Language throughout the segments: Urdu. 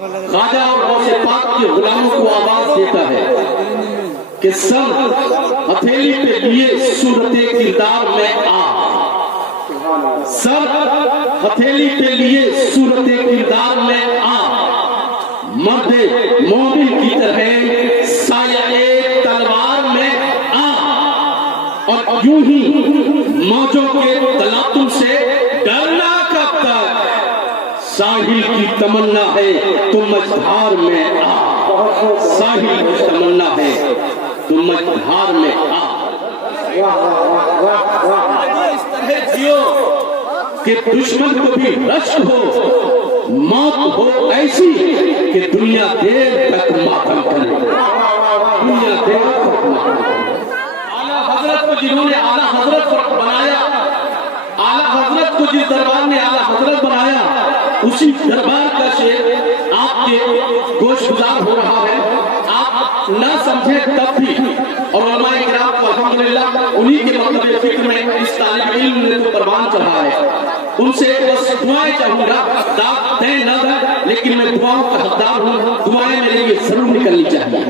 خواجہ اور غوث پاک کے غلاموں کو آواز دیتا ہے کہ سر ہتھیلی پہ لیے صورت کردار میں آ، سر ہتھیلی پہ لیے صورت کردار میں آ، مرد مومن کی طرح سایہ تلوار میں آ، اور یوں ہی موجوں کے تلاطم سے ڈرنا کب تک، ساحل کی تمنا ہے تم مجھار میں آ، ساحل کی تمنا ہے تم مجھار میں آ، اس طرح جیو کہ دشمن کو بھی رشک ہو، موت ہو ایسی کہ دنیا دیر تک ماتم کرے، دنیا دیر تک ماتم کرے۔ اعلیٰ حضرت کو جنہوں نے اعلیٰ حضرت بنایا، اعلیٰ حضرت کو جس دربار نے اعلیٰ حضرت بنایا، اسی دربار کا شیر آپ کے گوش گزار ہو رہا ہے، آپ نہ سمجھیں تب بھی، اور علماء کرام کو الحمدللہ انہی کے مطلب فکر میں اس طالب علم نے تو پروان چڑھا ہے، ان سے بس دعائیں چاہوں گا، دعوت دیں نہ دیں لیکن میں دعاؤں کا حقدار ہوں، دعائیں میرے لیے ضرور نکلنی چاہیے۔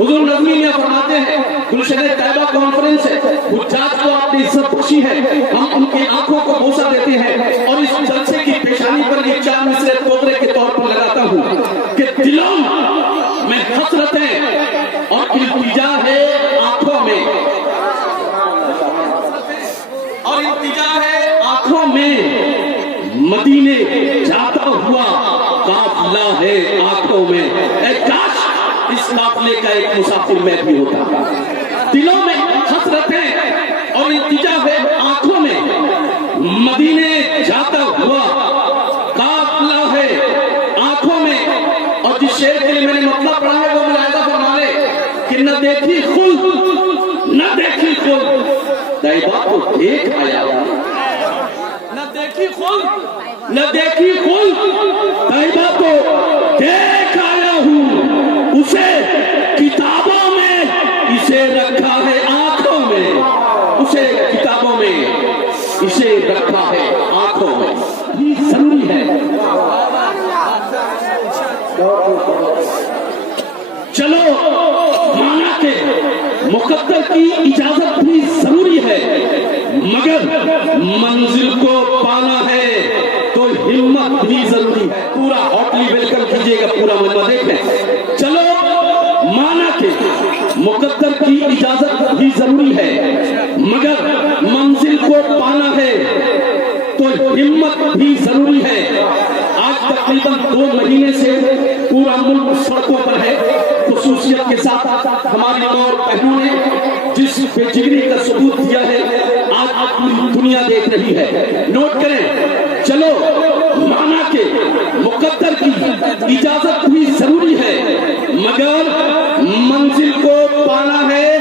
حضور نظمی میاں فرماتے ہیں گلشن طیبہ کانفرنس ہے، حجاج کو آپ کی عزت خوشی ہے، ہم ان کی آنکھوں کو بوسہ دیتے ہیں اور اس جلسے کی پیشانی پر یہ 4 مصرے توترے کے طور پر لگاتا ہوں کہ دلوں میں حسرتیں اور التجا ہے آنکھوں میں، اور التجا ہے آنکھوں میں، مدینے جاتا ہوا قافلہ ہے آنکھوں میں، اے کاش اس قافلے کا ایک مسافر میں بھی ہوتا۔ دلوں میں حسرتیں اور التجا ہے آنکھوں میں، مدینے جاتا ہوا قافلہ ہے آنکھوں میں، اور جس شعر کے لیے میں نے مطلب پڑھا ہے وہ ملاحظہ فرما لے کہ نہ دیکھی خلد نہ دیکھی خلد، طیبہ کو دیکھ آیا ہوں، نہ دیکھی خلد نہ دیکھی خلد، طیبہ کو دیکھ آیا ہوں، اسے کتابوں میں اسے رکھا ہے آنکھوں میں، اسے کتابوں میں اسے رکھا ہے آنکھوں میں، یہ ضروری ہے۔ چلو مانا کہ مقدر کی اجازت بھی ضروری ہے، مگر منزل کو پانا ہے تو ہمت بھی ضروری ہے۔ پورا ہاٹلی ویلکم کیجئے گا، پورا مجمع دیکھ لیں۔ چلو مانا کہ مقدر کی اجازت بھی ضروری ہے، مگر منزل کو پانا ہے تو ہمت بھی ضروری ہے۔ آج تقریباً 2 مہینے سے پورا ملک سڑکوں پر ہے، خصوصیت کے ساتھ ہماری ماں اور بہنوں نے جس بے جگری کا ثبوت دیا ہے آج پوری دنیا دیکھ رہی ہے۔ نوٹ کریں، چلو مانا کہ مقدر کی اجازت بھی ضروری ہے، مگر منزل کو پانا ہے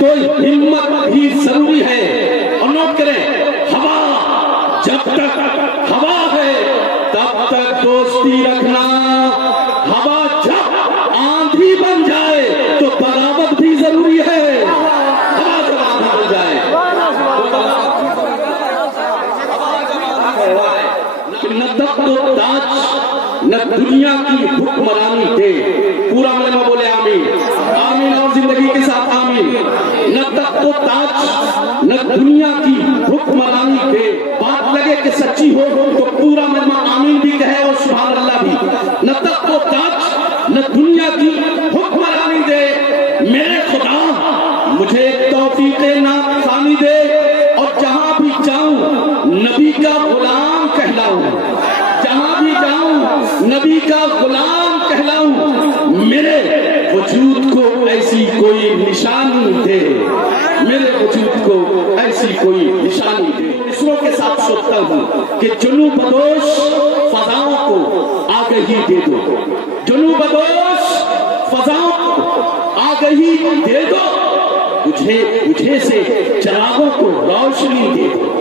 تو ہمت بھی ضروری ہے۔ اور نوٹ کریں، ہوا جب تک ہوا ہے تب تک دوستی رکھنا، ہوا جب آندھی بن جائے تو بغاوت بھی ضروری ہے، ہوا جب آندھی بن جائے نہ تخت و تاج نہ دنیا کی حکمرانی دے، پورا مجمع بولے آمین، آمین اور زندگی کے ساتھ آمین۔ نہ تخت و تاج نہ دنیا کی حکمرانی دے، بات لگے کہ سچی ہو تو پورا مجمع آمین بھی کہے اور سبحان اللہ بھی۔ نہ تخت و تاج نہ دنیا کی حکمرانی دے، میرے خدا مجھے توفیق ناقصانی دے، اور جہاں بھی جاؤں نبی کا غلام کہلاؤں، جہاں بھی جاؤں نبی کا غلام کہلاؤں، میرے وجود کو ایسی کوئی نشانی دے، میرے وجود کو ایسی کوئی نشانی دے۔ اسروں کے ساتھ سوچتا ہوں کہ جنوب بدوش فضاؤں کو آگہی دے دو، جنوب بدوش فضاؤں کو آگہی دے دو، مجھے سے چراغوں کو روشنی دے دو۔